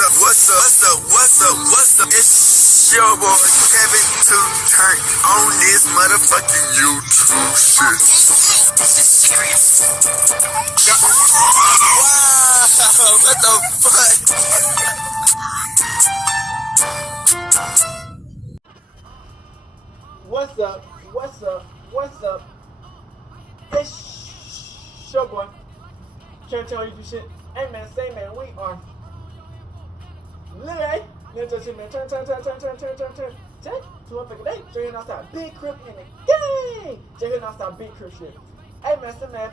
What's up? It's your boy Kevin to turn on this motherfucking YouTube shit. This is serious. Wow, what the fuck? What's up? It's your boy. Can't tell you shit. Hey man, say man, we are lit. Let's just man, turn. Two motherfucking day. Straight outside, big crib in the game. Straight outside, big crib shit. Hey man, say man,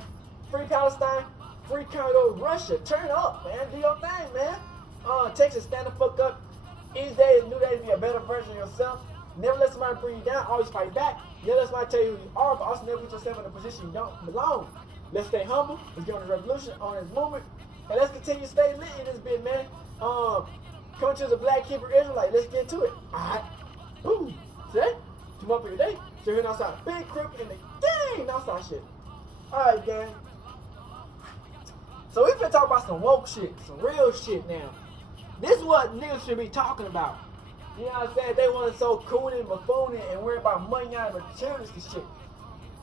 free Palestine, free Congo, Russia. Turn up, man. Do your thing, man. Texas, stand the fuck up. Each day is a new day to be a better version of yourself. Never let somebody bring you down. Always fight back. Never let somebody tell you who you are, but also never put yourself in a position you don't belong. Let's stay humble. Let's get on this revolution, on this movement, and let's continue to stay lit in this bit, man. Coming to the Black Hebrew Israelite. Let's get to it. Alright. Boom. Today, two motherfucking day. So here outside, big crib in the game. Outside shit. Alright, gang. So we finna talk about some woke shit, some real shit now. This is what niggas should be talking about. You know what I'm saying? They want to so cool and buffooning and worry about money out of materialistic shit.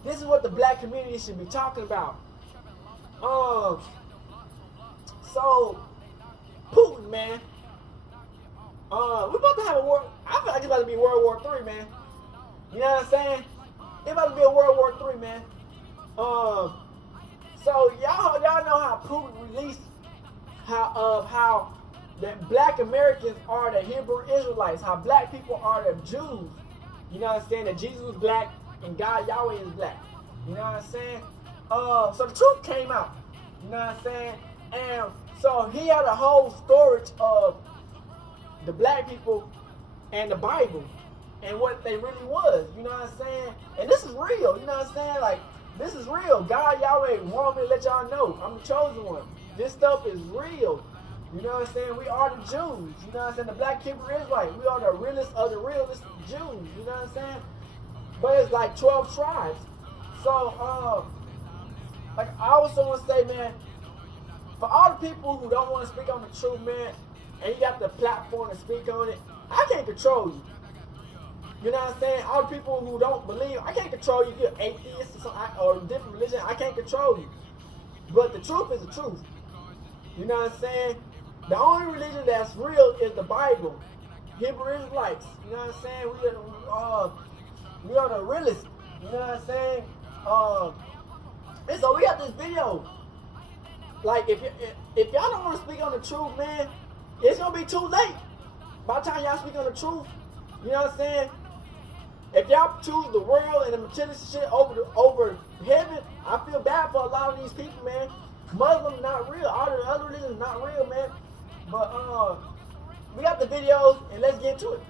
This is what the black community should be talking about. So Putin, man. We're about to have a war. I feel like it's about to be World War III, man. You know what I'm saying? It's about to be a World War III, man. So y'all know how Putin released how that black Americans are the Hebrew Israelites, how black people are the Jews. You know what I'm saying? That Jesus was black and God Yahweh is black. You know what I'm saying? So the truth came out. You know what I'm saying? And so he had a whole storage of the black people and the Bible and what they really was. You know what I'm saying? And this is real. You know what I'm saying? Like, this is real. God Yahweh wanted me to let y'all know I'm the chosen one. This stuff is real. You know what I'm saying? We are the Jews. You know what I'm saying? The black Hebrew Israelite. We are the realest of the realest Jews. You know what I'm saying? But it's like 12 tribes. So, like I also want to say, man, for all the people who don't want to speak on the truth, man, and you got the platform to speak on it, I can't control you. You know what I'm saying? All the people who don't believe, I can't control you. If you're atheist or something, or different religion, I can't control you. But the truth is the truth. You know what I'm saying? The only religion that's real is the Bible. Hebrew Israelites. You know what I'm saying? We are the realest. You know what I'm saying? And so we got this video. Like, if y'all don't want to speak on the truth, man, it's gonna be too late. By the time y'all speak on the truth, you know what I'm saying? If y'all choose the world and the materialistic shit over heaven, I feel bad for a lot of these people, man. Muslims not real. All the other religions not real, man. But we got the videos and let's get to it.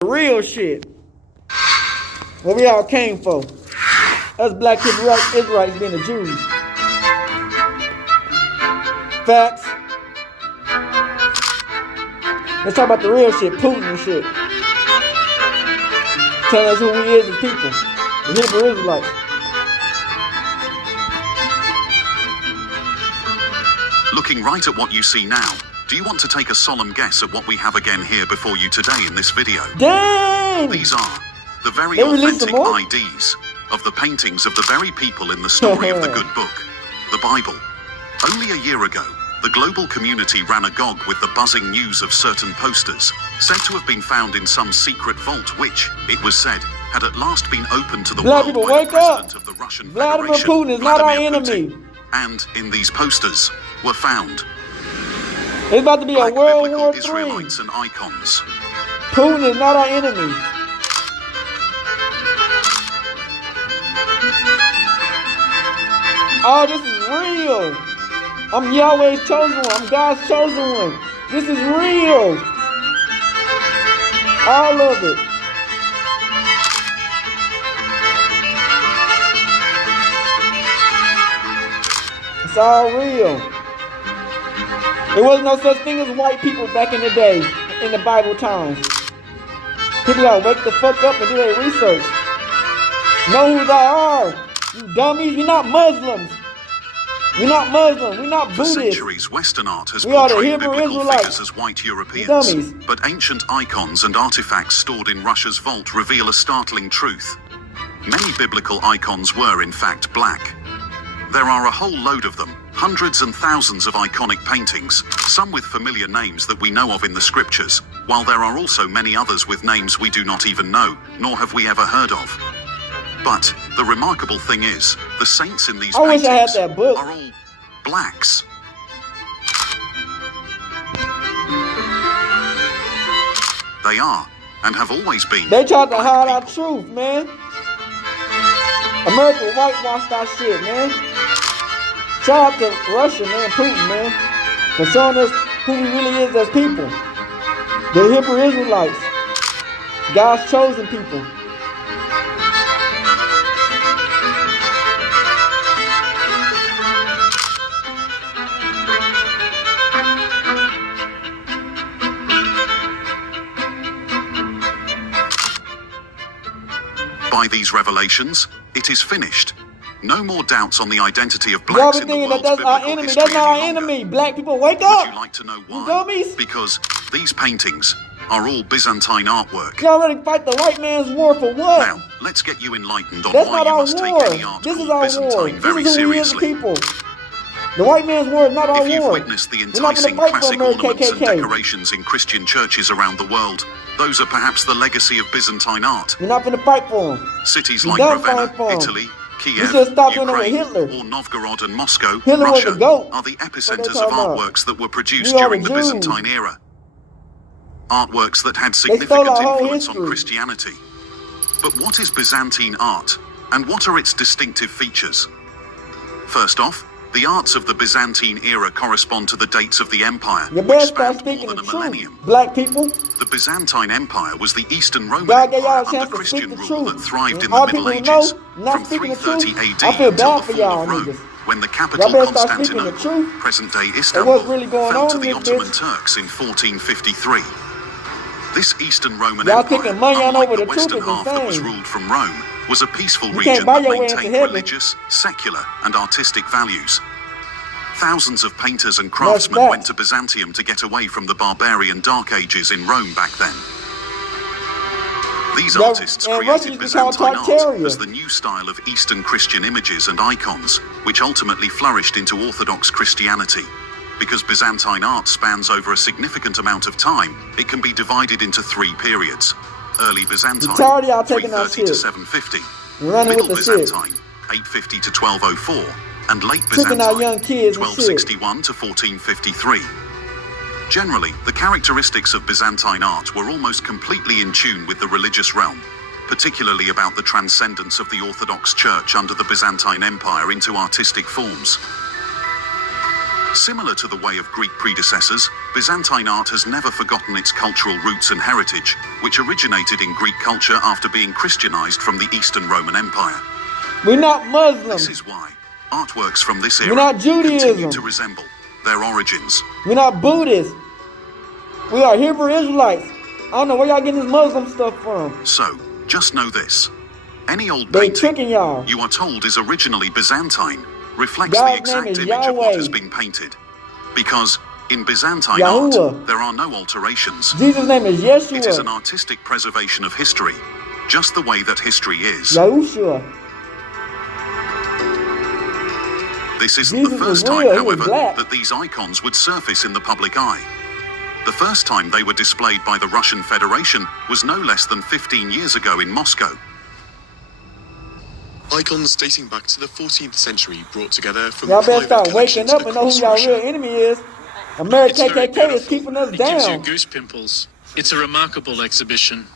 Real shit. What we all came for. Us black Israelites being the Jews. Facts. Let's talk about the real shit, Putin and shit. Tell us who we is as people. The Hebrew Israelites. Looking right at what you see now, do you want to take a solemn guess at what we have again here before you today in this video? Dang! These are the very authentic IDs of the paintings of the very people in the story of the good book, the Bible. Only a year ago, the global community ran agog with the buzzing news of certain posters, said to have been found in some secret vault which, it was said, had at last been opened to the world by the president of the Russian Federation, Putin is not our enemy. And in these posters were found it's about to be a World War III. Israelites and icons. Putin is not our enemy. Oh, this is real. I'm Yahweh's chosen one. I'm God's chosen one. This is real. All of it. It's all real. There was no such thing as white people back in the day, in the Bible times. People gotta wake the fuck up and do their research. Know who they are. You dummies. We're not Muslims. We're not Muslims. We're not Buddhists. For centuries, Western art has We are the portrayed Hebrew biblical Israelites. figures as white Europeans. Dummies. But ancient icons and artifacts stored in Russia's vault reveal a startling truth. Many biblical icons were, in fact, black. There are a whole load of them, hundreds and thousands of iconic paintings, some with familiar names that we know of in the scriptures, while there are also many others with names we do not even know, nor have we ever heard of. But the remarkable thing is, the saints in these wish I had paintings that book. are all blacks. They are, and have always been. They tried to black hide our people. truth, man. America whitewashed our shit, man. Shout out to Russia, man, Putin, man, for showing us who we really is as people. The Hebrew Israelites, God's chosen people. By these revelations, it is finished. No more doubts on the identity of Y'all blacks be in the thinking world's that that's our biblical enemy. history That's not our any longer. enemy. Black people, wake Would up. you like to know You why? dummies. Because these paintings are all Byzantine artwork. Y'all ready to fight the white man's war for what? Now, let's get you enlightened on That's why not you our must take war. any art This is called our war. Byzantine very This is who we is the seriously. people. The white man's war is not our If you've war. witnessed the We're not gonna enticing fight for classic American ornaments and KKK. decorations in Christian churches around the world, those are perhaps the legacy of Byzantine art. We're not gonna fight for them. Cities We like done Ravenna, fight for 'em. Italy, We Kiev, should stop doing it with Ukraine, Hitler. or Novgorod and Moscow, Hitler was Russia, the GOAT. are the What epicenters they of talking about? artworks that were produced We are during the the Jews. Byzantine era. Artworks that had stole significant our whole influence on history. Christianity. But what is Byzantine art, and what are its distinctive features? First off, the arts of the Byzantine era correspond to the dates of the empire, You which better start spanned more speaking than the a truth, millennium. black people. The Byzantine Empire was the Eastern Roman God gave y'all a Empire chance under to speak Christian the rule truth. that thrived in All the Middle people who Ages, know, not from speaking the 330 truth, AD I feel until bad the for fall y'all of Rome, niggas. when the Y'all capital better start speaking the Constantinople, truth. present-day what's Istanbul, really going fell on to in the this Ottoman bitch? Turks in 1453. This Eastern Roman Y'all Empire, thinking money on unlike over the the truth western is half that was insane. ruled from Rome, was a peaceful You region can't buy that your way into maintained heaven. religious, secular, and artistic values. Thousands of painters and craftsmen that? went to Byzantium to get away from the barbarian Dark Ages in Rome back then. These Yeah, artists and created Russia used to call Byzantine art Tartaria. as the new style of Eastern Christian images and icons, which ultimately flourished into Orthodox Christianity. Because Byzantine art spans over a significant amount of time, it can be divided into three periods. Early Byzantine, tired of y'all taking our 330 to shit. 750. We're running Middle with the shit. Byzantine, 850 to 1204. And late Tricking our Byzantine, young kids and shit. 1261 to 1453. Generally, the characteristics of Byzantine art were almost completely in tune with the religious realm, particularly about the transcendence of the Orthodox Church under the Byzantine Empire into artistic forms. Similar to the way of Greek predecessors, Byzantine art has never forgotten its cultural roots and heritage, which originated in Greek culture after being Christianized from the Eastern Roman Empire. We're not This Muslims. is why artworks from this We're era not Judaism. continue to resemble their origins. We're not Buddhists. We are Hebrew Israelites. I don't know where y'all getting this Muslim stuff from. So, just know this. Any old They painting tricking y'all. you are told is originally Byzantine reflects God's the name exact is image of what Yahweh. has been painted. Because in Byzantine Yahuwah. art, there are no alterations. Jesus' name is Yeshua. It is an artistic preservation of history, just the way that history is. Yahushua. This isn't Jesus the first was time, real, he was however, black. that these icons would surface in the public eye. The first time they were displayed by the Russian Federation was no less than 15 years ago in Moscow. Icons dating back to the 14th century brought together from Y'all better private start waking collections up and know who across y'all Russia. real enemy is. American It's very KKK is beautiful. keeping us It gives you down. goose pimples. It's a remarkable exhibition.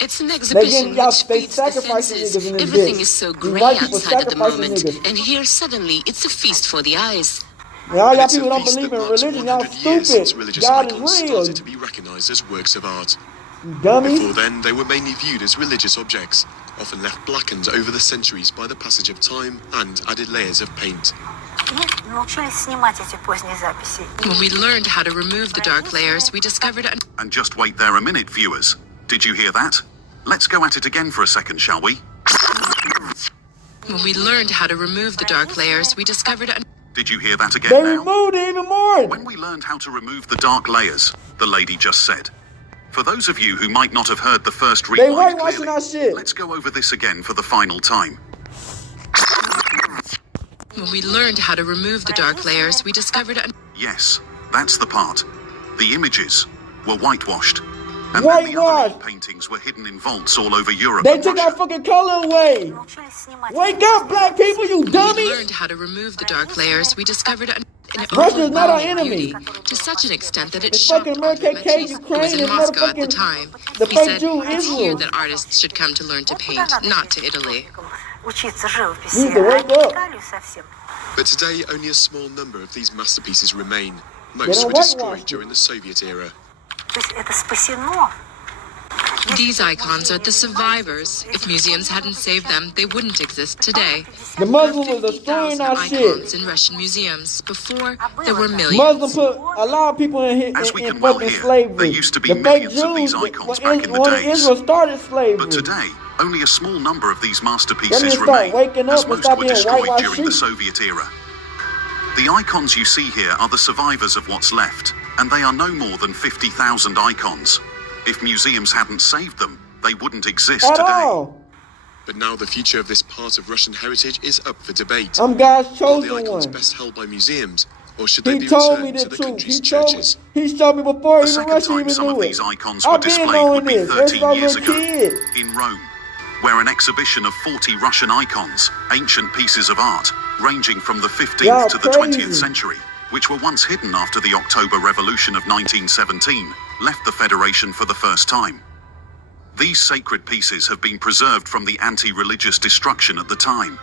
It's an They exhibition y'all which they feeds the sacrificing senses. niggas in this Everything bitch. is so These grey white people outside at the sacrificing moment, niggas. and here suddenly it's a feast for the eyes. And all y'all It's a people don't feast believe that in marks religion. Y'all 100 years since stupid. religious God icons is real. started to be recognized as works of art. You dummies. Before then, they were mainly viewed as religious objects, often left blackened over the centuries by the passage of time and added layers of paint. When we learned how to remove the dark layers, we discovered And just wait there a minute, viewers. Did you hear that? Let's go at it again for a second, shall we? When we learned how to remove the dark layers, we discovered a... Did you hear that again They now? removed it even more. When we learned how to remove the dark layers, the lady just said. For those of you who might not have heard the first They rewind whitewashing clearly, our shit. let's go over this again for the final time. When we learned how to remove the dark layers, we discovered a... Yes, that's the part. The images were whitewashed. And then the other Whitewashed. old paintings were hidden in vaults all over Europe They and took our Russia. fucking color away. Wake up, black people, you When we dummies. learned how to remove the dark layers, we discovered an Russia is not our overwhelming enemy. beauty, to such an extent that it It's shocked fucking America, Andre Matisse, who was Ukraine, in and Moscow at the motherfucking time. the He fake said, Jew it's here Israel. that artists should come to learn to paint, not to Italy. You need to wake up. But today, only a small number of these masterpieces remain. They Most don't were whitewash destroyed them. during the Soviet era. These icons are the survivors. If museums hadn't saved them, they wouldn't exist today. The Muslims was destroying 50,000 our icons shit. in Russian museums. Before, there were millions. Muslims put a lot of people in As we in can well fucking hear, slavery. there used to be the fake millions of these Jews, icons when back in the when days. Israel started slavery. But today, only a small number of these They masterpieces need to start remain, waking up as and most stop were being destroyed whitewashed during the sheep. Soviet era. The icons you see here are the survivors of what's left, and they are no more than 50,000 icons. If museums hadn't saved them, they wouldn't exist At today. all. But now the future of this part of Russian heritage is up for debate. I'm God's Are the chosen icons one. best held by museums, or should they He be told me returned the to the truth. country's churches? He showed me before The even second Russia time even some of knew it. these icons were I've been displayed knowing would be this. That's 13 why I'm years a ago kid. in Rome, where an exhibition of 40 Russian icons, ancient pieces of art, ranging from the 15th Y'all to the crazy. 20th century, which were once hidden after the October Revolution of 1917, left the Federation for the first time. These sacred pieces have been preserved from the anti-religious destruction at the time.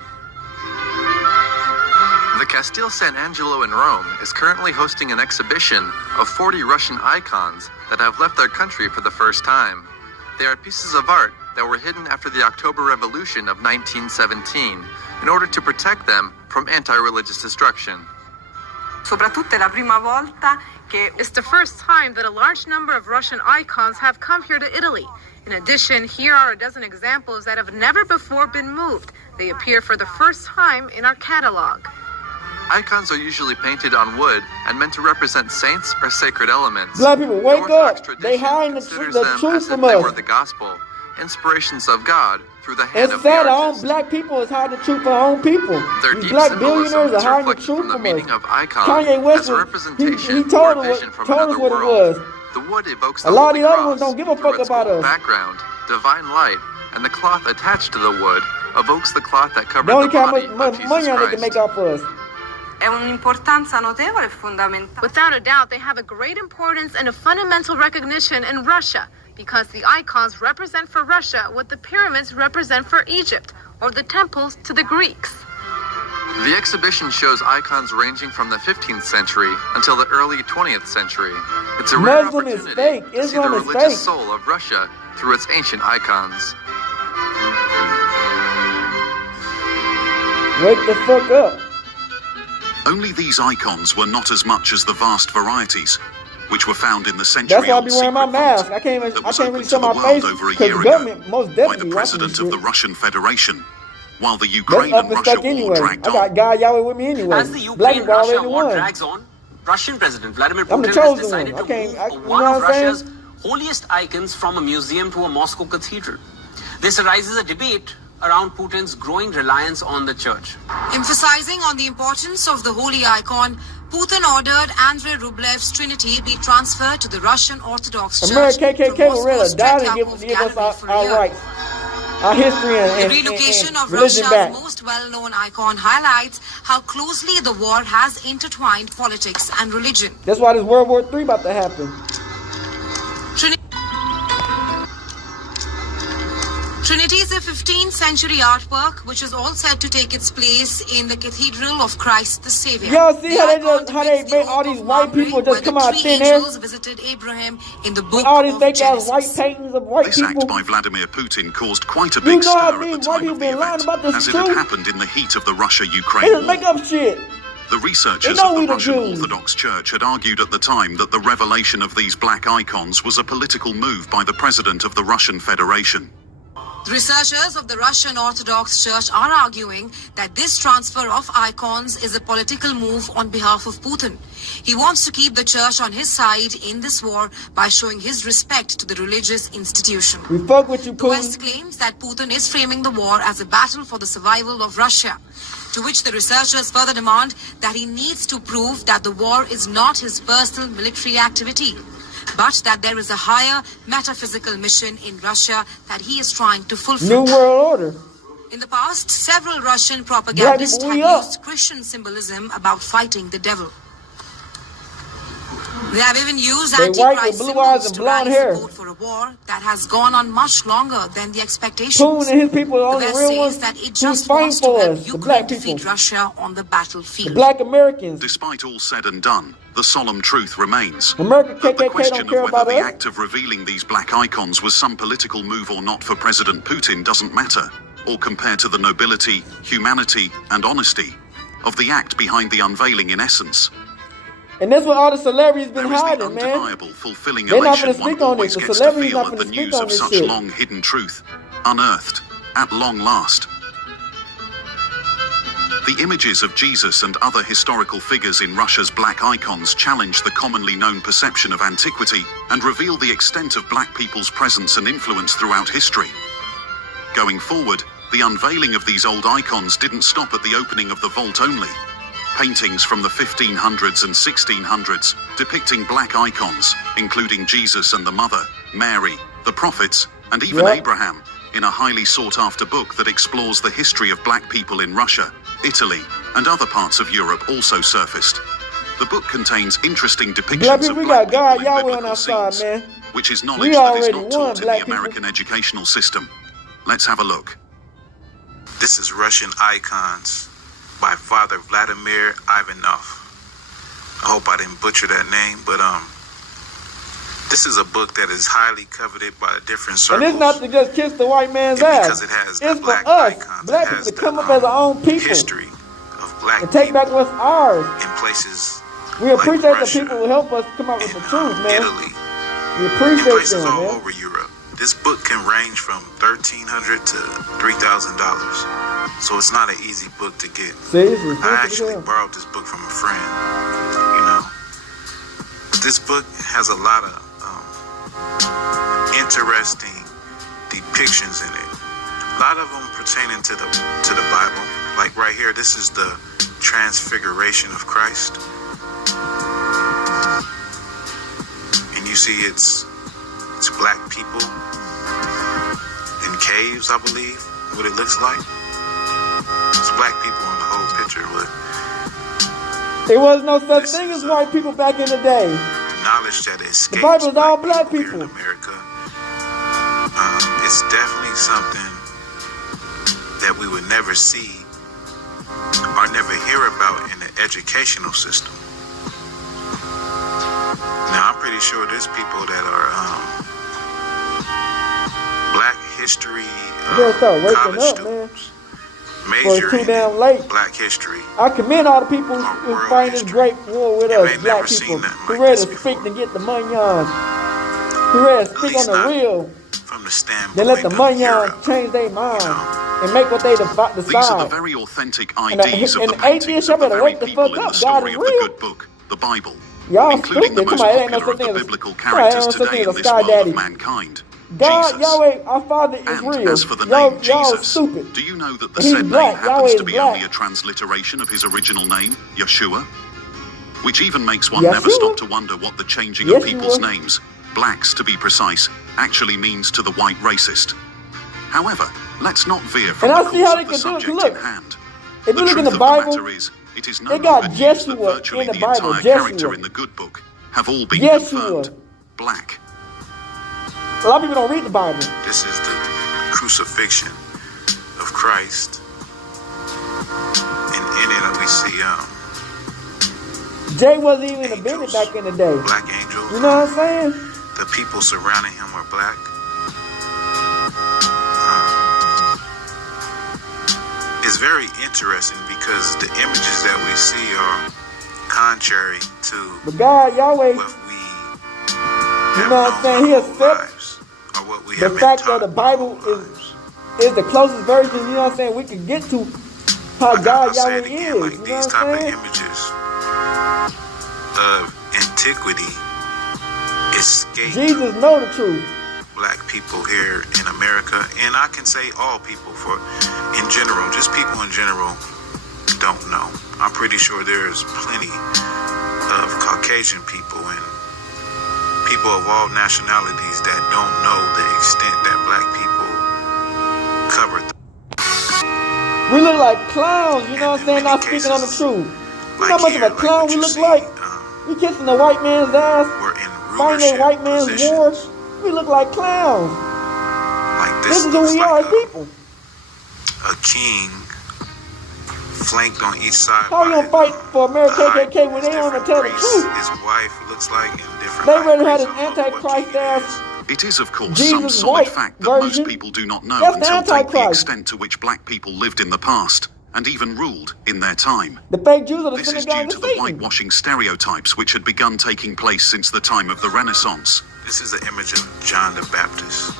The Castel San Angelo in Rome is currently hosting an exhibition of 40 Russian icons that have left their country for the first time. They are pieces of art that were hidden after the October Revolution of 1917 in order to protect them from anti-religious destruction. It's the first time that a large number of Russian icons have come here to Italy. In addition, here are a dozen examples that have never before been moved. They appear for the first time in our catalog. Icons are usually painted on wood and meant to represent saints or sacred elements. Black people, wake The Orthodox up. tradition They hiding considers the them truth as if from they us. were the gospel, inspirations of God through the hand It's of the sad our own artist. black people is hiding the truth from our own people. Their These deep black symbolism billionaires are is hiding the reflected truth from the from meaning us. of icon Kanye West as a was, representation he told or us a vision from told us another what it world. was. The wood evokes the A lot of Holy the other Cross ones don't give a through fuck its about gold us. background, divine light, and the cloth attached to the wood evokes the cloth that covered They only the care how body much of Jesus money they can Christ. make off for us. Without a doubt, they have a great importance and a fundamental recognition in Russia because the icons represent for Russia what the pyramids represent for Egypt or the temples to the Greeks. The exhibition shows icons ranging from the 15th century until the early 20th century. It's a rare Muslim is opportunity fake. to see the Islam is religious fake. soul of Russia through its ancient icons. Wake the fuck up. Only these icons were not as much as the vast varieties, which were found in the That's why I century-old be wearing my secret mask. vault I can't even that I was can't opened really to show the my world face over a because year the government ago most by definitely the watching president this of the shit. Russian Federation, while the That's Ukraine up and and Russia stuck war anyway. dragged I got on. God Yahweh with me anyway. As the Black people Ukraine-Russia already war won. drags on, Russian President Vladimir I'm the Putin has chosen decided one. to I move can't- you one know of what I'm saying? Russia's holiest icons from a museum to a Moscow cathedral. This arises a debate around Putin's growing reliance on the church. Emphasizing on the importance of the holy icon, Putin ordered Andrei Rublev's Trinity be transferred to the Russian Orthodox Church American from KKK would rather Moscow's die than Tretyakov give us Gallery for a our year. rights, our history The and relocation of religion Russia's back. most well-known icon highlights how closely the war has intertwined politics and religion. That's why this World War III about to happen. Trinity is a 15th century artwork which is all set to take its place in the Cathedral of Christ the Savior. Y'all see The how they icon just how they depicts the make all oath these of white Mamre, people where just the come out three thin air angels visited Abraham in the book all these of fake ass Genesis. white paintings of white This people. act by Vladimir Putin caused quite a You big know how stir at these the white time people of the been lying event, about this as it too? had happened in the heat of the They Russia-Ukraine just war. make up shit. The researchers of the Russian Orthodox Church had argued at the time that the revelation of these black icons was a political move by the president of the Russian Federation. The researchers of the Russian Orthodox Church are arguing that this transfer of icons is a political move on behalf of Putin. He wants to keep the church on his side in this war by showing his respect to the religious institution. We fuck with you, Putin. The West claims that Putin is framing the war as a battle for the survival of Russia, to which the researchers further demand that he needs to prove that the war is not his personal military activity, but that there is a higher metaphysical mission in Russia that he is trying to fulfill. New World Order. In the past, several Russian propagandists have used Christian symbolism about fighting the devil. They have even used antichrist symbols to rally support for a war that has gone on much longer than the expectations. Putin and his people are the the real ones that it just wants to help Ukraine defeat Russia on the battlefield. The black Americans. Despite all said and done, the solemn truth remains. America, that the KKK question don't care of whether about the us. act of revealing these black icons was some political move or not for President Putin doesn't matter, or compare to the nobility, humanity, and honesty of the act behind the unveiling in essence. And that's what all the celebrities been There is hiding, the man. undeniable fulfilling They're not elation gonna one speak on always this. The gets to celebrities feel not at gonna the speak news on of this such shit. long hidden truth, unearthed, at long last. The images of Jesus and other historical figures in Russia's black icons challenge the commonly known perception of antiquity and reveal the extent of black people's presence and influence throughout history. Going forward, the unveiling of these old icons didn't stop at the opening of the vault only. Paintings from the 1500s and 1600s depicting black icons, including Jesus and the Mother, Mary, the prophets, and even Abraham, in a highly sought-after book that explores the history of black people in Russia, Italy, and other parts of Europe also surfaced. The book contains interesting depictions of black people in biblical scenes, which is knowledge that is not taught in the American educational system. Let's have a look. This is Russian Icons by Father Vladimir Ivanov. I hope I didn't butcher that name, but this is a book that is highly coveted by different circles. And it's not to just kiss the white man's ass. Because it has it's black for us, icons. black people, to come up as our own people. History of black and take back what's ours. In places we appreciate like the people who help us come up with the truth, man. Italy. We appreciate places them, all man. over Europe. This book can range from $1,300 to $3,000. So it's not an easy book to get. I actually borrowed this book from a friend, you know. But this book has a lot of interesting depictions in it. A lot of them pertaining to the Bible. Like right here, this is the Transfiguration of Christ. And you see it's black people in caves, I believe, what it looks like. It's black people in the whole picture, but there was no such thing as white people back in the day. Knowledge that escapes the Bible is all black people. In America. It's definitely something that we would never see or never hear about in the educational system. Now, I'm pretty sure there's people that are black history college students. Major too damn late. Black history. I commend all the people who fight this great war with us, black people, who ready to speak to get the money on. Who ready to speak on the real. From the standpoint they let the money on change their mind and make what they decide. These are the very authentic IDs of the paintings of the very people in the story of the good book, the Bible, including the most popular of the biblical characters today in this world of mankind. God, Yahweh, our Father is real. As for the name Jesus, stupid. do you know that the said name happens to be only a transliteration of his original name, Yeshua? Which even makes one never stop to wonder what the changing of people's names, blacks to be precise, actually means to the white racist. However, let's not veer from the course of the subject in hand. If you look in the Bible, it is they got Yeshua in the Bible. Character in the good book have all been confirmed black. A lot of people don't read the Bible. This is the crucifixion of Christ. And in it we see Jay wasn't even invented back in the day. Black angels. You know what I'm saying? The people surrounding him were black. It's it's very interesting because the images that we see are contrary to but God, Yahweh, what we you know what I'm saying? He accepts the fact that the Bible is the closest version, you know what I'm saying, we can get to how God Yahweh is. Like you know these what type I'm of saying? images of antiquity escape Jesus know the truth. Black people here in America, and I can say all people in general, just people in general don't know. I'm pretty sure there's plenty of Caucasian people and people of all nationalities that don't know the extent that Black people covered. We look like clowns, you know what I'm saying? Not speaking on the truth. You know how much of a clown we look like? We kissing the white man's ass, fighting the white man's wars. We look like clowns. Like this is who we are as people. A king flanked on each side. How you gonna fight for American KKK when they don't want to tell the truth? His wife looks like in different. They rather had an antichrist ass. It is, of course, Jesus some solid fact that version. most people do not know That's until the date the Antichrist. extent to which black people lived in the past and even ruled in their time. The fake Jews are the This is synagogue due of to the Satan. whitewashing stereotypes which had begun taking place since the time of the Renaissance. This is an image of John the Baptist.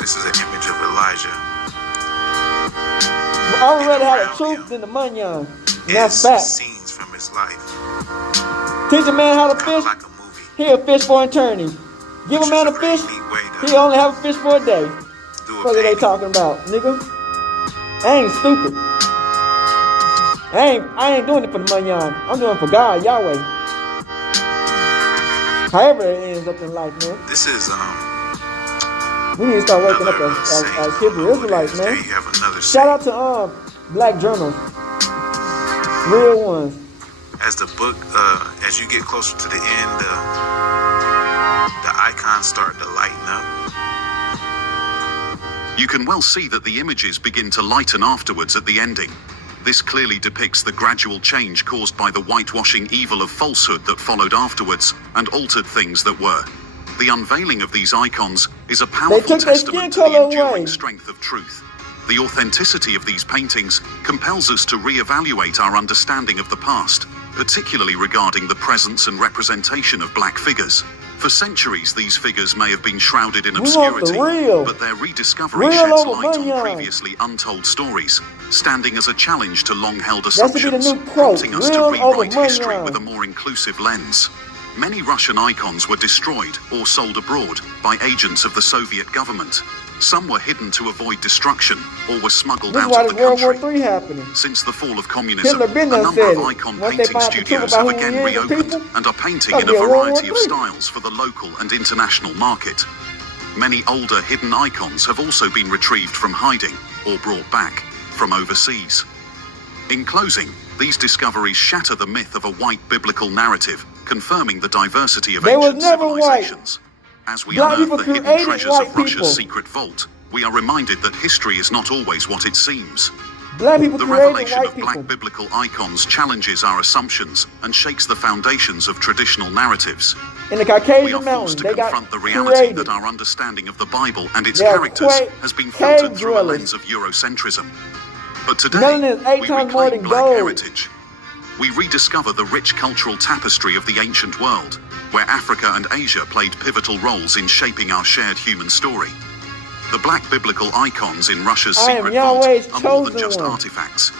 This is an image of Elijah. I would rather have the truth than the munyan. That's fact. Scenes from his life. Teach a man how to fish, he'll fish for eternity. Give a man a fish, he'll only have a fish for a day. What are they talking about, nigga? I ain't stupid. I ain't doing it for the munyan. I'm doing it for God, Yahweh. However it ends up in life, man. This is we need to start waking up as Hebrew Israelites, man. Shout out to black journals, real ones. As the book, as you get closer to the end, the icons start to lighten up. You can well see that the images begin to lighten afterwards at the ending. This clearly depicts the gradual change caused by the whitewashing evil of falsehood that followed afterwards and altered things that were. The unveiling of these icons is a powerful testament to the enduring strength of truth. The authenticity of these paintings compels us to re-evaluate our understanding of the past, particularly regarding the presence and representation of black figures. For centuries, these figures may have been shrouded in obscurity, but their rediscovery sheds light on previously untold stories, standing as a challenge to long-held assumptions, prompting us to rewrite history with a more inclusive lens. Many Russian icons were destroyed or sold abroad by agents of the Soviet government. Some were hidden to avoid destruction or were smuggled out of the country. World War III happening. Since the fall of communism, a number of icon painting studios have again reopened and are painting in a variety of styles for the local and international market. Many older hidden icons have also been retrieved from hiding or brought back from overseas. In closing, these discoveries shatter the myth of a white biblical narrative, confirming the diversity of ancient civilizations. As we unearth the hidden treasures of Russia's secret vault, we are reminded that history is not always what it seems. The revelation of black biblical icons challenges our assumptions and shakes the foundations of traditional narratives. In the Caucasian we are forced to confront the reality that our understanding of the Bible and its characters has been filtered through a lens of Eurocentrism. But today, we reclaim black heritage. We rediscover the rich cultural tapestry of the ancient world, where Africa and Asia played pivotal roles in shaping our shared human story. The black biblical icons in Russia's secret vault are more than just artifacts.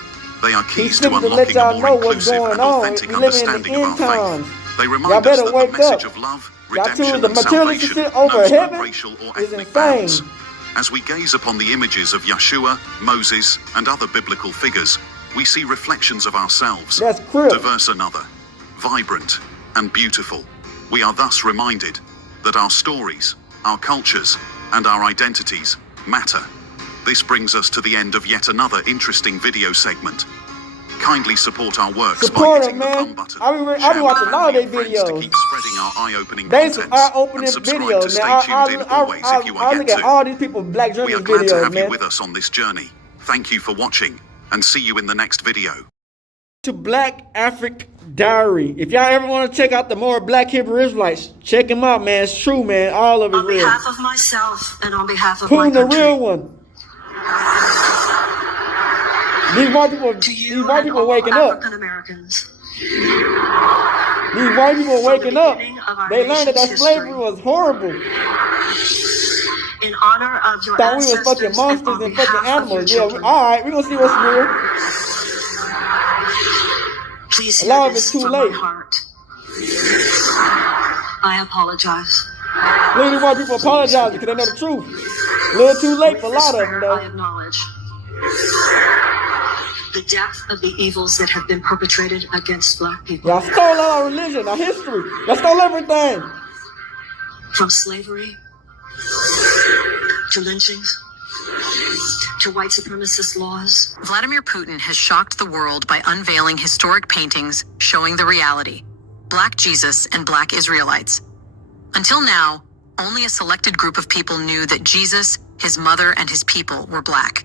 They are keys to unlocking a more inclusive and authentic understanding of our faith. They remind us that the message of love, redemption, and salvation knows no racial or ethnic bounds. As we gaze upon the images of Yeshua, Moses, and other biblical figures, we see reflections of ourselves, diverse another, vibrant and beautiful. We are thus reminded that our stories, our cultures, and our identities matter. This brings us to the end of yet another interesting video segment. Kindly support our works by hitting the thumb button. I be watching a lot of their videos. To keep spreading our eye-opening content, and subscribe to stay tuned in always if you are yet to. All these people black we are glad to have you with us on this journey. Thank you for watching, and see you in the next video. To Black African Diary. If y'all ever want to check out the more Black Hebrew Israelites, check him out, man. It's true, man. All of it real. On behalf of myself and on behalf of Puttin, my country, the real one. These white people are waking up. African Americans. These white people are waking up. They learned that slavery was horrible. In honor of your thought we was fucking monsters and fucking animals. Yeah, alright, we're gonna see what's real. Please a lot of it's too late. I apologize. Look at these white people apologizing because they know the truth. A little too late for a lot of them, though. I acknowledge the depth of the evils that have been perpetrated against black people. Y'all stole our religion, our history. Y'all stole everything. From slavery to lynchings to white supremacist laws. Vladimir Putin has shocked the world by unveiling historic paintings showing the reality: Black Jesus and Black Israelites. Until now, only a selected group of people knew that Jesus, his mother, and his people were Black.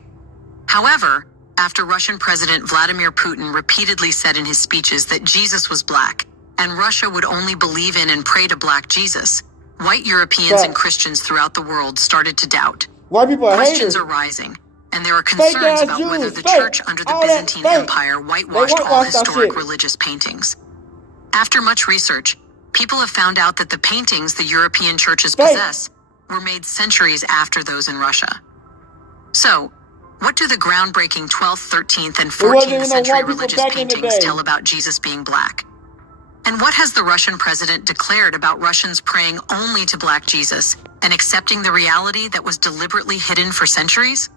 However, after Russian President Vladimir Putin repeatedly said in his speeches that Jesus was Black, and Russia would only believe in and pray to Black Jesus, white Europeans and Christians throughout the world started to doubt. White people are Questions haters. are rising, and there are concerns about whether the church under the Byzantine Empire whitewashed all historic religious paintings. After much research, people have found out that the paintings the European churches possess were made centuries after those in Russia. So, what do the groundbreaking 12th, 13th, and 14th century religious paintings tell about Jesus being Black? And what has the Russian president declared about Russians praying only to Black Jesus and accepting the reality that was deliberately hidden for centuries?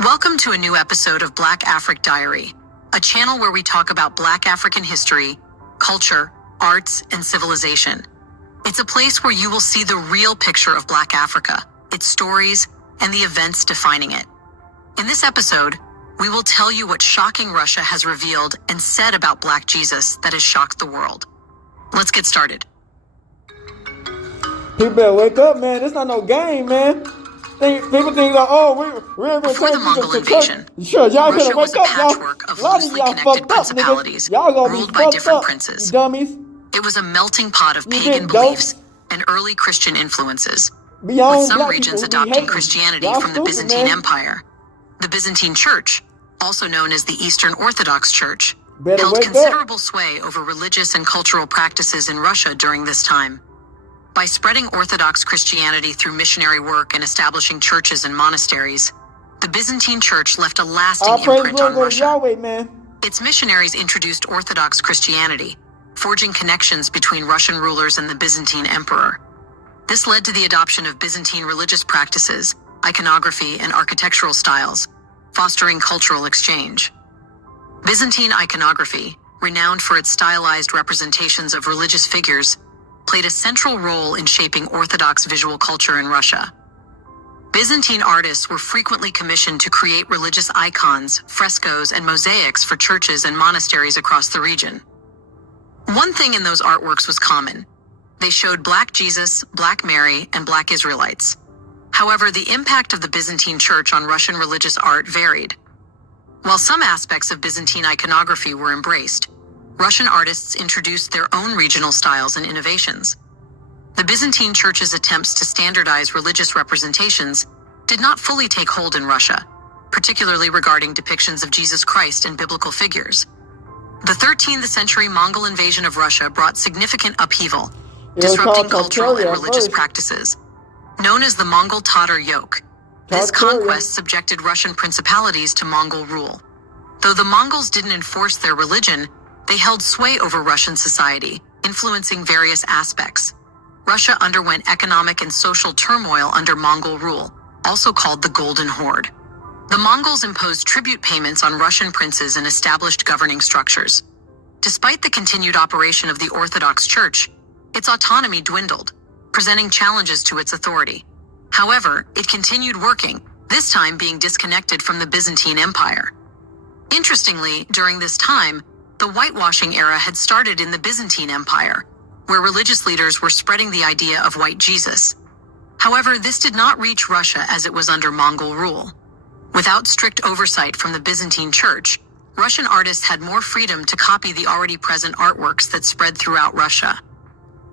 Welcome to a new episode of Black Afric Diary, a channel where we talk about Black African history, culture, arts, and civilization. It's a place where you will see the real picture of Black Africa, its stories, and the events defining it. In this episode, we will tell you what shocking Russia has revealed and said about Black Jesus that has shocked the world. Let's get started. People better wake up, man. It's not no game, man. People think like, oh, we're before the Mongol invasion, sure, y'all Russia wake was a up, patchwork of loosely connected principalities ruled by different princes. Dummies. It was a melting pot of pagan beliefs and early Christian influences, with some regions adopting Christianity from the Byzantine Empire. The Byzantine Church, also known as the Eastern Orthodox Church, held considerable sway over religious and cultural practices in Russia during this time. By spreading Orthodox Christianity through missionary work and establishing churches and monasteries, the Byzantine Church left a lasting imprint on Russia. Its missionaries introduced Orthodox Christianity, forging connections between Russian rulers and the Byzantine Emperor. This led to the adoption of Byzantine religious practices, iconography, and architectural styles, fostering cultural exchange. Byzantine iconography, renowned for its stylized representations of religious figures, played a central role in shaping Orthodox visual culture in Russia. Byzantine artists were frequently commissioned to create religious icons, frescoes, and mosaics for churches and monasteries across the region. One thing in those artworks was common. They showed Black Jesus, Black Mary, and Black Israelites. However, the impact of the Byzantine Church on Russian religious art varied. While some aspects of Byzantine iconography were embraced, Russian artists introduced their own regional styles and innovations. The Byzantine Church's attempts to standardize religious representations did not fully take hold in Russia, particularly regarding depictions of Jesus Christ and biblical figures. The 13th century Mongol invasion of Russia brought significant upheaval, disrupting cultural and religious practices. Known as the Mongol Tatar yoke, this conquest subjected Russian principalities to Mongol rule. Though the Mongols didn't enforce their religion, they held sway over Russian society, influencing various aspects. Russia underwent economic and social turmoil under Mongol rule, also called the Golden Horde. The Mongols imposed tribute payments on Russian princes and established governing structures. Despite the continued operation of the Orthodox Church, its autonomy dwindled, presenting challenges to its authority. However, it continued working, this time being disconnected from the Byzantine Empire. Interestingly, during this time, the whitewashing era had started in the Byzantine Empire, where religious leaders were spreading the idea of white Jesus. However, this did not reach Russia as it was under Mongol rule. Without strict oversight from the Byzantine Church, Russian artists had more freedom to copy the already present artworks that spread throughout Russia.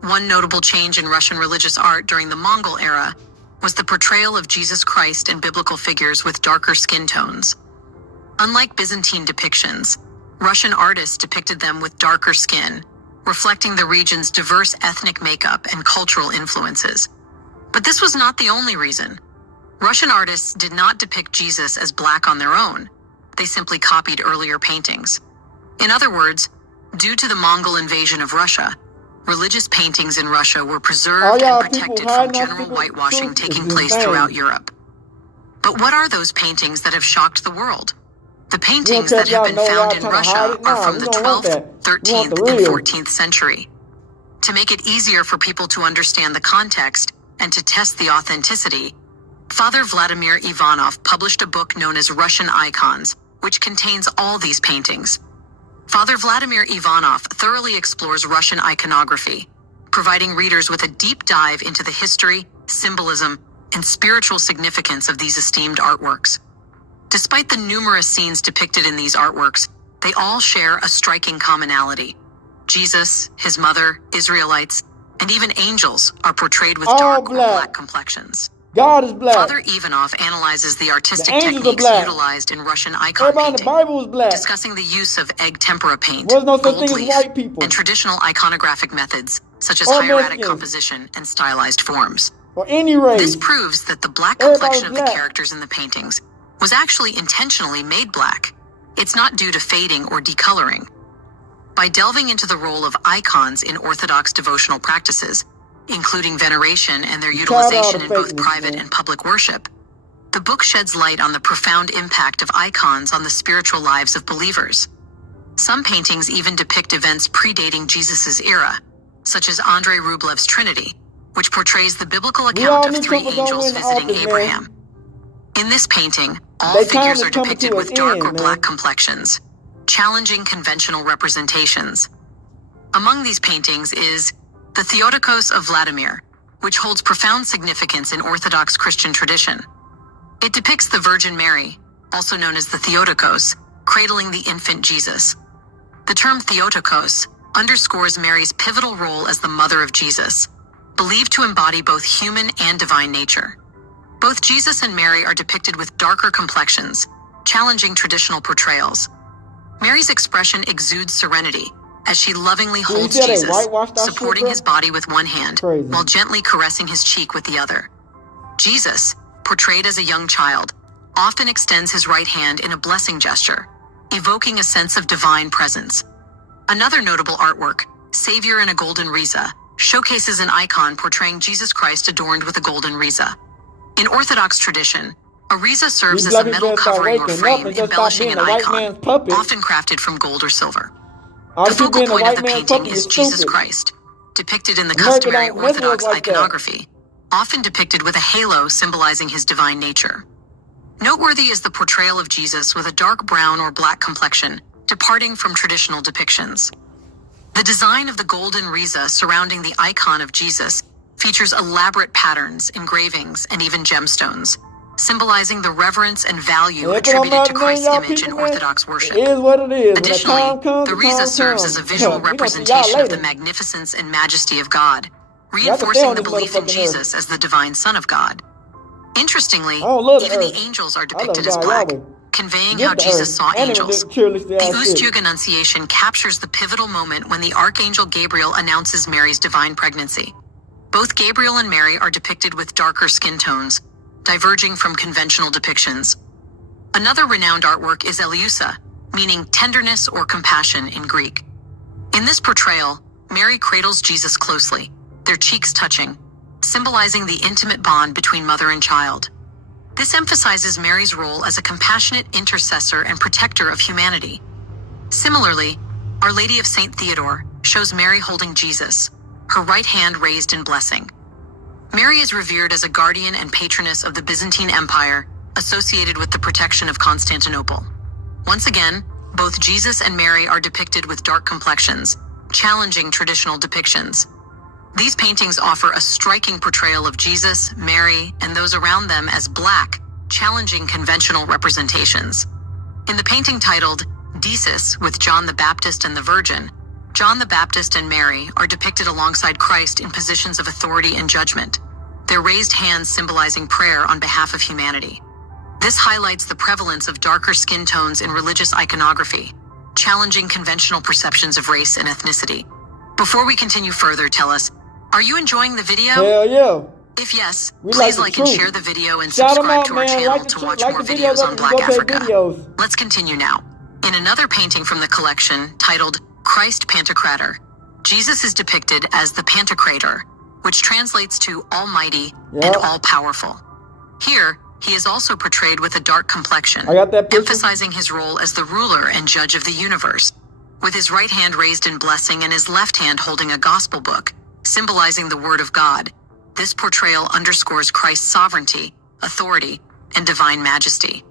One notable change in Russian religious art during the Mongol era was the portrayal of Jesus Christ and biblical figures with darker skin tones. Unlike Byzantine depictions, Russian artists depicted them with darker skin, reflecting the region's diverse ethnic makeup and cultural influences. But this was not the only reason. Russian artists did not depict Jesus as black on their own. They simply copied earlier paintings. In other words, due to the Mongol invasion of Russia, religious paintings in Russia were preserved and protected from general whitewashing taking place throughout Europe. But what are those paintings that have shocked the world? The paintings that have been found in Russia are from the 12th, 13th, and 14th century. To make it easier for people to understand the context and to test the authenticity, Father Vladimir Ivanov published a book known as Russian Icons, which contains all these paintings. Father Vladimir Ivanov thoroughly explores Russian iconography, providing readers with a deep dive into the history, symbolism, and spiritual significance of these esteemed artworks. Despite the numerous scenes depicted in these artworks, they all share a striking commonality. Jesus, his mother, Israelites, and even angels are portrayed with dark or black complexions. God is black. Father Ivanov analyzes the artistic techniques utilized in Russian icon painting, discussing the use of egg tempera paint, gold leaf, and traditional iconographic methods, such as hieratic composition and stylized forms. This proves that the black complexion of the characters in the paintings was actually intentionally made black. It's not due to fading or decoloring. By delving into the role of icons in Orthodox devotional practices, including veneration and their utilization in both private and public worship, the book sheds light on the profound impact of icons on the spiritual lives of believers. Some paintings even depict events predating Jesus' era, such as Andrei Rublev's Trinity, which portrays the biblical account of three angels visiting Abraham. In this painting, all figures are depicted with dark or black complexions, challenging conventional representations. Among these paintings is the Theotokos of Vladimir, which holds profound significance in Orthodox Christian tradition. It depicts the Virgin Mary, also known as the Theotokos, cradling the infant Jesus. The term Theotokos underscores Mary's pivotal role as the mother of Jesus, believed to embody both human and divine nature. Both Jesus and Mary are depicted with darker complexions, challenging traditional portrayals. Mary's expression exudes serenity, as she lovingly holds Jesus, supporting his body with one hand, while gently caressing his cheek with the other. Jesus, portrayed as a young child, often extends his right hand in a blessing gesture, evoking a sense of divine presence. Another notable artwork, Savior in a Golden Riza, showcases an icon portraying Jesus Christ adorned with a golden riza. In Orthodox tradition, a riza serves as a metal covering or frame embellishing an icon, often crafted from gold or silver. The focal point of the painting is Jesus Christ, depicted in the customary Orthodox iconography, often depicted with a halo symbolizing his divine nature. Noteworthy is the portrayal of Jesus with a dark brown or black complexion, departing from traditional depictions. The design of the golden riza surrounding the icon of Jesus features elaborate patterns, engravings, and even gemstones, symbolizing the reverence and value attributed to Christ's image in Orthodox worship. Additionally, the riza serves as a visual representation of the magnificence and majesty of God, reinforcing the belief in Jesus as the divine Son of God. Interestingly, even the angels are depicted as black, conveying how Jesus saw angels. The Ustyuga Annunciation captures the pivotal moment when the Archangel Gabriel announces Mary's divine pregnancy. Both Gabriel and Mary are depicted with darker skin tones, diverging from conventional depictions. Another renowned artwork is Eleusa, meaning tenderness or compassion in Greek. In this portrayal, Mary cradles Jesus closely, their cheeks touching, symbolizing the intimate bond between mother and child. This emphasizes Mary's role as a compassionate intercessor and protector of humanity. Similarly, Our Lady of St. Theodore shows Mary holding Jesus, her right hand raised in blessing. Mary is revered as a guardian and patroness of the Byzantine Empire, associated with the protection of Constantinople. Once again, both Jesus and Mary are depicted with dark complexions, challenging traditional depictions. These paintings offer a striking portrayal of Jesus, Mary, and those around them as black, challenging conventional representations. In the painting titled Desis with John the Baptist and the Virgin, John the Baptist and Mary are depicted alongside Christ in positions of authority and judgment, their raised hands symbolizing prayer on behalf of humanity. This highlights the prevalence of darker skin tones in religious iconography, challenging conventional perceptions of race and ethnicity. Before we continue further, tell us, are you enjoying the video? Hell yeah. If yes, please like and share the video and subscribe to our channel to watch more videos on Black Africa. Let's continue now. In another painting from the collection, titled Christ Pantocrator, Jesus is depicted as the Pantocrator, which translates to Almighty and All-Powerful. Here, he is also portrayed with a dark complexion, emphasizing his role as the ruler and judge of the universe, with his right hand raised in blessing and his left hand holding a gospel book, symbolizing the word of God. This portrayal underscores Christ's sovereignty, authority, and divine majesty.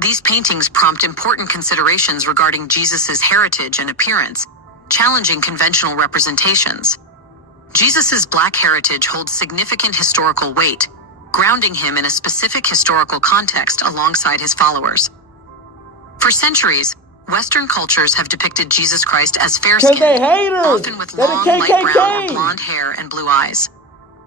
These paintings prompt important considerations regarding Jesus' heritage and appearance, challenging conventional representations. Jesus' Black heritage holds significant historical weight, grounding him in a specific historical context alongside his followers. For centuries, Western cultures have depicted Jesus Christ as fair-skinned, often with long, light brown or blonde hair and blue eyes.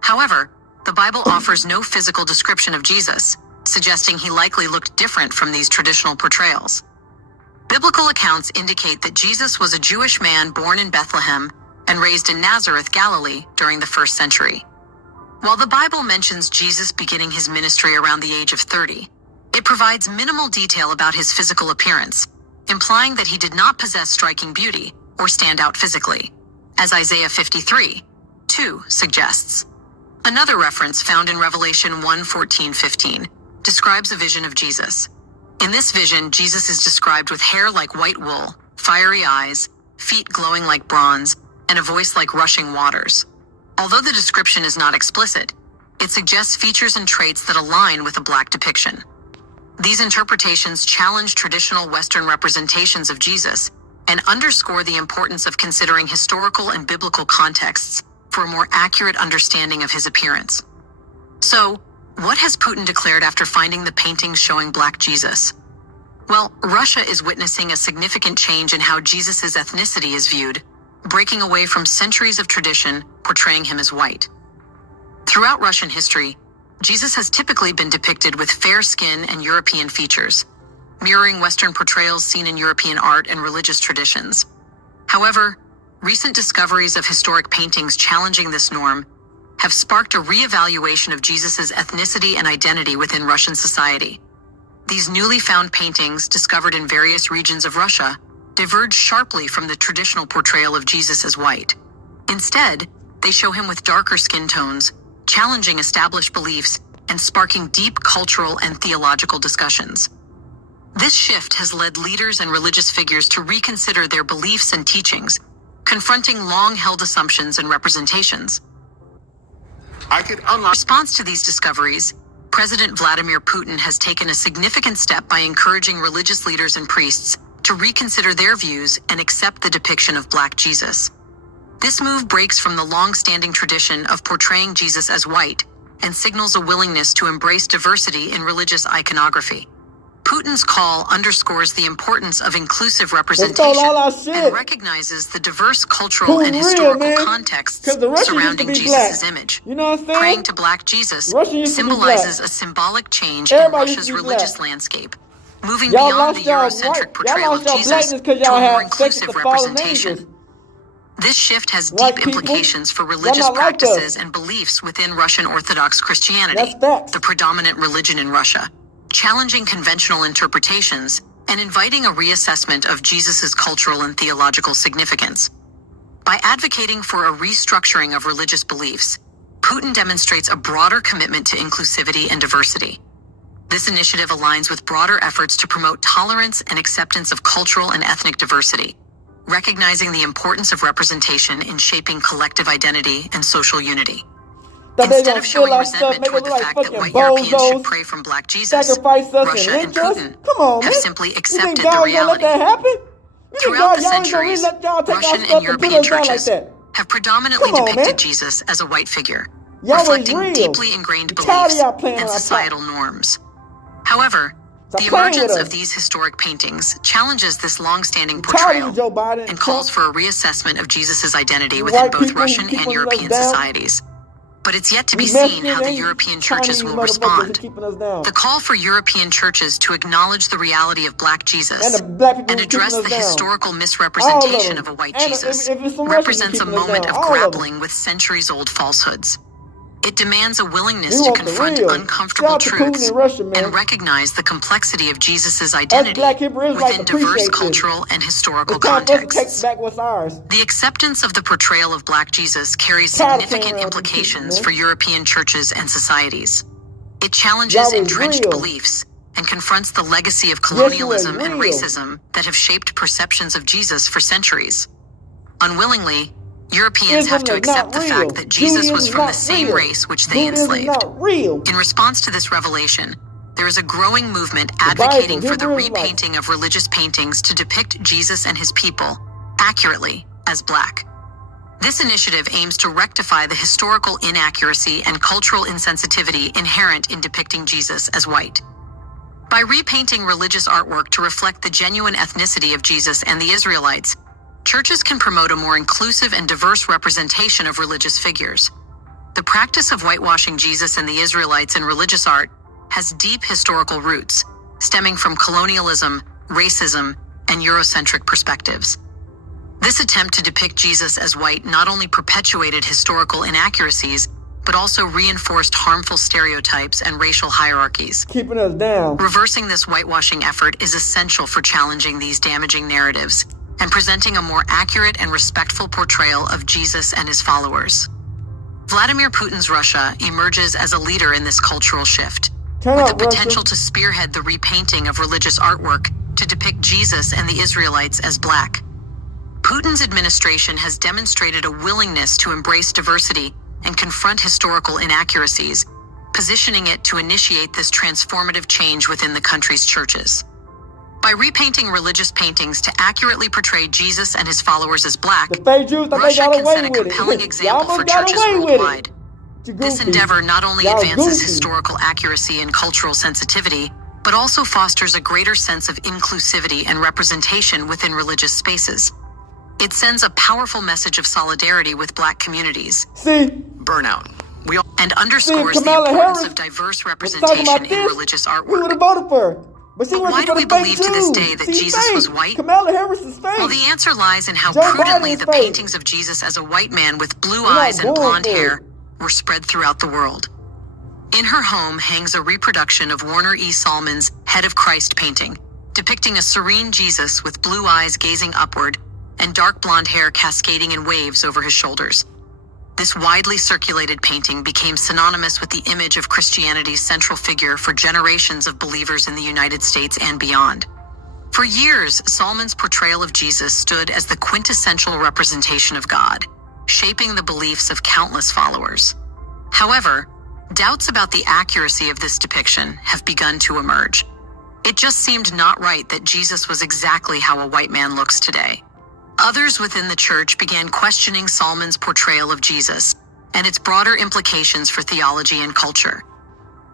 However, the Bible offers no physical description of Jesus, suggesting he likely looked different from these traditional portrayals. Biblical accounts indicate that Jesus was a Jewish man born in Bethlehem and raised in Nazareth, Galilee, during the 1st century. While the Bible mentions Jesus beginning his ministry around the age of 30, it provides minimal detail about his physical appearance, implying that he did not possess striking beauty or stand out physically, as Isaiah 53:2 suggests. Another reference found in Revelation 1:14-15 describes a vision of Jesus. In this vision, Jesus is described with hair like white wool, fiery eyes, feet glowing like bronze, and a voice like rushing waters. Although the description is not explicit, it suggests features and traits that align with the Black depiction. These interpretations challenge traditional Western representations of Jesus and underscore the importance of considering historical and biblical contexts for a more accurate understanding of his appearance. So, what has Putin declared after finding the paintings showing Black Jesus? Well, Russia is witnessing a significant change in how Jesus' ethnicity is viewed, breaking away from centuries of tradition portraying him as white. Throughout Russian history, Jesus has typically been depicted with fair skin and European features, mirroring Western portrayals seen in European art and religious traditions. However, recent discoveries of historic paintings challenging this norm have sparked a re-evaluation of Jesus' ethnicity and identity within Russian society. These newly found paintings, discovered in various regions of Russia, diverge sharply from the traditional portrayal of Jesus as white. Instead, they show him with darker skin tones, challenging established beliefs and sparking deep cultural and theological discussions. This shift has led leaders and religious figures to reconsider their beliefs and teachings, confronting long-held assumptions and representations. In response to these discoveries, President Vladimir Putin has taken a significant step by encouraging religious leaders and priests to reconsider their views and accept the depiction of Black Jesus. This move breaks from the long-standing tradition of portraying Jesus as white and signals a willingness to embrace diversity in religious iconography. Putin's call underscores the importance of inclusive representation and recognizes the diverse cultural and historical contexts surrounding Jesus' image. You know what I'm saying? Praying to Black Jesus symbolizes a symbolic change in Russia's religious landscape, moving beyond the Eurocentric portrayal of Jesus to a more inclusive representation. This shift has deep implications for religious practices and beliefs within Russian Orthodox Christianity, the predominant religion in Russia, challenging conventional interpretations and inviting a reassessment of Jesus' cultural and theological significance. By advocating for a restructuring of religious beliefs, Putin demonstrates a broader commitment to inclusivity and diversity. This initiative aligns with broader efforts to promote tolerance and acceptance of cultural and ethnic diversity, recognizing the importance of representation in shaping collective identity and social unity. Instead of showing resentment toward the fact that white Europeans should pray from Black Jesus, Russia and Putin have simply accepted the reality. Throughout the centuries, Russian and European churches have predominantly depicted Jesus as a white figure, reflecting deeply ingrained beliefs and societal norms. However, the emergence of these historic paintings challenges this long-standing portrayal and calls for a reassessment of Jesus' identity within both Russian and European societies. But it's yet to be seen how the European churches will respond. The call for European churches to acknowledge the reality of Black Jesus and address the historical misrepresentation of a white Jesus represents a moment of grappling with centuries-old falsehoods. It demands a willingness to confront uncomfortable truths and recognize the complexity of Jesus' identity within diverse cultural and historical contexts. The acceptance of the portrayal of Black Jesus carries significant implications for European churches and societies. It challenges entrenched beliefs and confronts the legacy of colonialism and racism that have shaped perceptions of Jesus for centuries. Unwillingly, Europeans have to accept the fact that Jesus was from the same race which they enslaved. In response to this revelation, there is a growing movement advocating for the repainting of religious paintings to depict Jesus and his people accurately as Black. This initiative aims to rectify the historical inaccuracy and cultural insensitivity inherent in depicting Jesus as white. By repainting religious artwork to reflect the genuine ethnicity of Jesus and the Israelites, churches can promote a more inclusive and diverse representation of religious figures. The practice of whitewashing Jesus and the Israelites in religious art has deep historical roots, stemming from colonialism, racism, and Eurocentric perspectives. This attempt to depict Jesus as white not only perpetuated historical inaccuracies, but also reinforced harmful stereotypes and racial hierarchies. Keeping us down. Reversing this whitewashing effort is essential for challenging these damaging narratives and presenting a more accurate and respectful portrayal of Jesus and his followers. Vladimir Putin's Russia emerges as a leader in this cultural shift, with the potential to spearhead the repainting of religious artwork to depict Jesus and the Israelites as Black. Putin's administration has demonstrated a willingness to embrace diversity and confront historical inaccuracies, positioning it to initiate this transformative change within the country's churches. By repainting religious paintings to accurately portray Jesus and his followers as Black, Russia can set a compelling example for churches worldwide. This endeavor not only advances historical accuracy and cultural sensitivity, but also fosters a greater sense of inclusivity and representation within religious spaces. It sends a powerful message of solidarity with Black communities. Burnout. And underscores the importance of diverse representation in religious artwork. But why do we believe to this day that Jesus was white? Well, the answer lies in how prudently the paintings of Jesus as a white man with blue eyes and blonde hair were spread throughout the world. In her home hangs a reproduction of Warner E. Salmon's Head of Christ painting, depicting a serene Jesus with blue eyes gazing upward and dark blonde hair cascading in waves over his shoulders. This widely circulated painting became synonymous with the image of Christianity's central figure for generations of believers in the United States and beyond. For years, Salmon's portrayal of Jesus stood as the quintessential representation of God, shaping the beliefs of countless followers. However, doubts about the accuracy of this depiction have begun to emerge. It just seemed not right that Jesus was exactly how a white man looks today. Others within the church began questioning Salmon's portrayal of Jesus and its broader implications for theology and culture.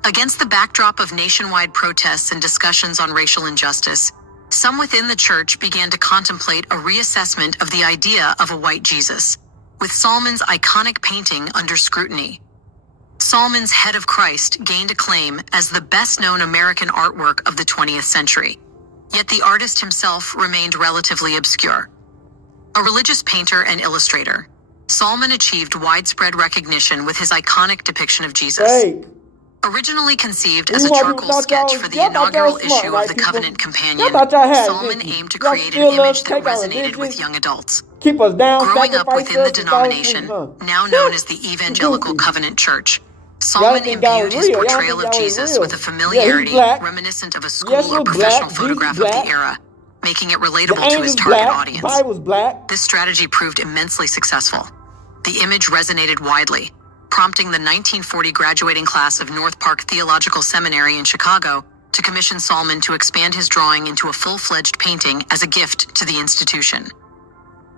Against the backdrop of nationwide protests and discussions on racial injustice, some within the church began to contemplate a reassessment of the idea of a white Jesus, with Salmon's iconic painting under scrutiny. Salmon's Head of Christ gained acclaim as the best-known American artwork of the 20th century, yet the artist himself remained relatively obscure. A religious painter and illustrator, Salmon achieved widespread recognition with his iconic depiction of Jesus. Originally conceived as a charcoal sketch for the inaugural issue of the Covenant Companion, Salmon aimed to create an image that resonated with young adults. Growing up within the denomination, now known as the Evangelical Covenant Church, Salmon imbued his portrayal of Jesus with a familiarity reminiscent of a school or professional photograph of the era, making it relatable to his target audience. This strategy proved immensely successful. The image resonated widely, prompting the 1940 graduating class of North Park Theological Seminary in Chicago to commission Salmon to expand his drawing into a full-fledged painting as a gift to the institution.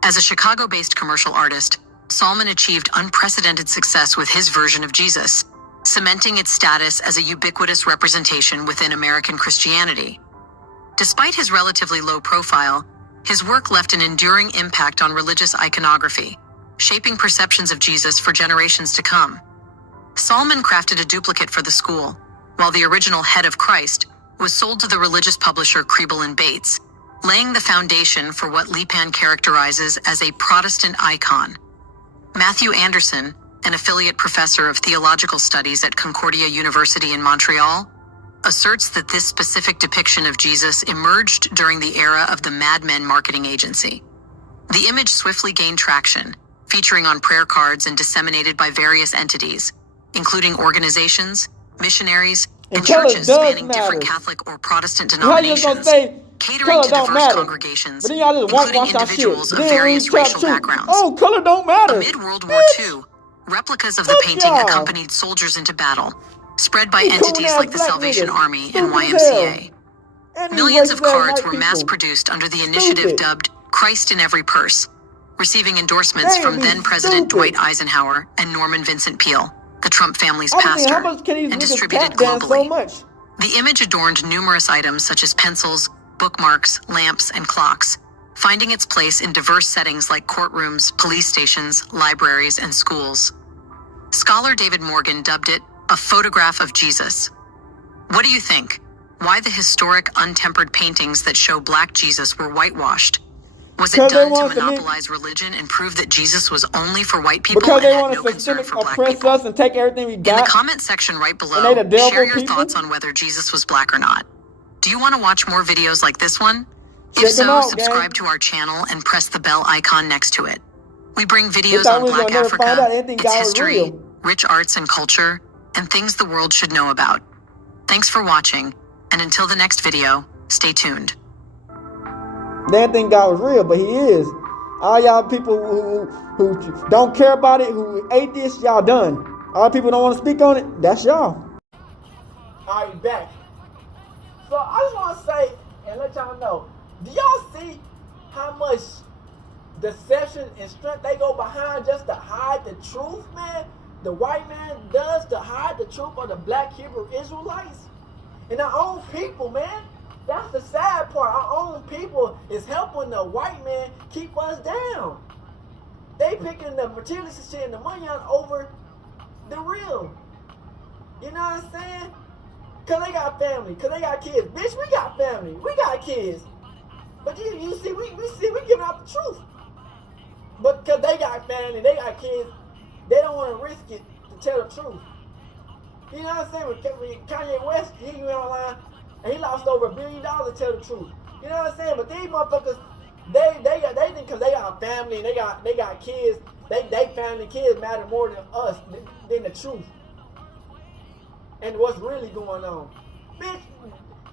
As a Chicago-based commercial artist, Salmon achieved unprecedented success with his version of Jesus, cementing its status as a ubiquitous representation within American Christianity. Despite his relatively low profile, his work left an enduring impact on religious iconography, shaping perceptions of Jesus for generations to come. Solomon crafted a duplicate for the school, while the original head of Christ was sold to the religious publisher Kriebel and Bates, laying the foundation for what Lipan characterizes as a Protestant icon. Matthew Anderson, an affiliate professor of theological studies at Concordia University in Montreal, asserts that this specific depiction of Jesus emerged during the era of the Mad Men marketing agency. The image swiftly gained traction, featuring on prayer cards and disseminated by various entities, including organizations, missionaries, and churches spanning different Catholic or Protestant denominations, catering to diverse congregations, including individuals of various racial backgrounds. Oh, color don't matter. Amid World War II, replicas of the painting accompanied soldiers into battle, spread by entities like the Salvation Army and YMCA. Millions of cards were mass-produced under the initiative dubbed Christ in Every Purse, receiving endorsements from then-President Dwight Eisenhower and Norman Vincent Peale, the Trump family's pastor, and distributed globally. The image adorned numerous items such as pencils, bookmarks, lamps, and clocks, finding its place in diverse settings like courtrooms, police stations, libraries, and schools. Scholar David Morgan dubbed it a photograph of Jesus. What do you think? Why the historic, untempered paintings that show Black Jesus were whitewashed? Was it done to monopolize religion and prove that Jesus was only for white people and had no concern for Black people? Us and take everything we got. In the comment section right below, share your thoughts on whether Jesus was Black or not. Do you want to watch more videos like this one? If so, subscribe to our channel and press the bell icon next to it. We bring videos on Black Africa, its history, rich arts and culture, and things the world should know about. Thanks for watching, and until the next video, stay tuned. They didn't think God was real, but he is. All y'all people who don't care about it, who atheists, y'all done. All people don't want to speak on it, that's y'all. All right, back. So I just want to say and let y'all know, do y'all see how much deception and strength they go behind just to hide the truth, man? The white man does to hide the truth of the Black Hebrew Israelites and our own people, man. That's the sad part. Our own people is helping the white man keep us down. They picking the materialistic shit and the money on over the real. You know what I'm saying? Cause they got family, cause they got kids. Bitch, we got family, we got kids. But you see, we giving out the truth. But cause they got family, they got kids, they don't want to risk it to tell the truth. You know what I'm saying? When Kanye West, he went online and he lost over $1 billion to tell the truth. You know what I'm saying? But these motherfuckers, they think cause they got family and they got kids, they family kids matter more than us, than the truth. And what's really going on. Bitch,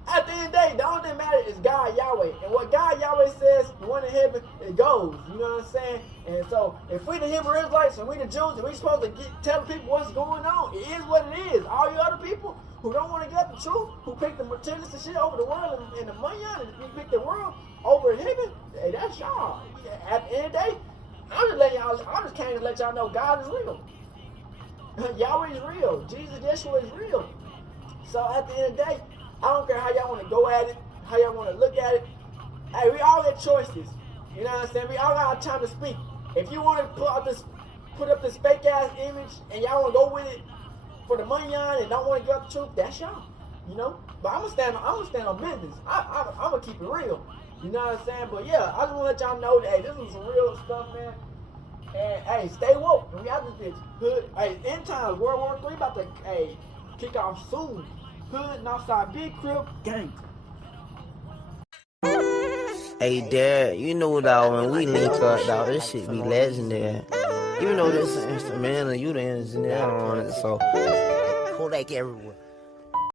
at the end of the day, the only thing that matters is God Yahweh. And what God Yahweh says, the one in heaven, it goes. You know what I'm saying? And so, if we the Hebrew Israelites and we the Jews, and we supposed to tell people what's going on, it is what it is. All you other people who don't want to get the truth, who pick the materialistic shit over the world and the money on it, and you pick the world over heaven, hey, that's y'all. At the end of the day, I'm just came to let y'all know God is real. Yahweh is real. Jesus, Yeshua is real. So at the end of the day, I don't care how y'all want to go at it, how y'all want to look at it. Hey, we all got choices. You know what I'm saying? We all got time to speak. If you want to put up this fake ass image and y'all want to go with it for the money on and don't want to give up the truth, that's y'all. You know? But I'm gonna stand on business. I'm gonna keep it real. You know what I'm saying? But yeah, I just want to let y'all know that hey, this is some real stuff, man. And hey, stay woke. We got this bitch. Hood. Hey, end times, World War III about to kick off soon. Hood, Northside, Big Crib, gang. Hey, Dad, you know that when we link up, dog, this shit be legendary. You know this instrumental, you the engineer on it, so Kodak everywhere.